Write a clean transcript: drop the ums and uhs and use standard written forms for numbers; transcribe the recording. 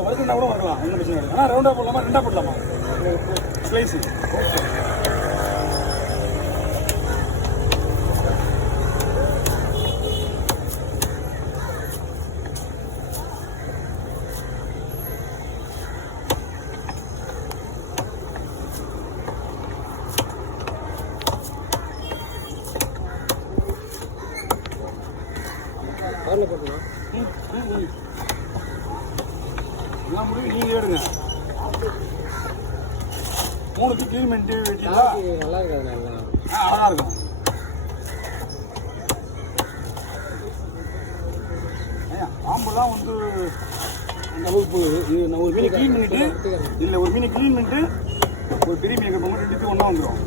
நீங்கள் வறுக்கண்டா கூட வரலாம், ஒன்றும் பிரச்சனை இல்லை. ஆனால் ரவுண்டாக போடலாமா, ரெண்டாக போடலாமா ஸ்லைஸு? எல்லாம் முடிவு நீங்கள் எடுங்க. 3க்கு க்ளீன் பண்ணிட்டு வெட்டிங்களா? நல்லா இருக்காது. நல்லா அழகாக இருக்கும். பாம்புலாம் வந்து நமக்கு இது ஒரு மீனை க்ளீன் பண்ணிட்டு இல்லை, ஒரு மீனை க்ளீன் பண்ணிட்டு ஒரு பெரிய மீன் கேட்பாங்க, 2த்துக்கு ஒன்றா வந்துடும்.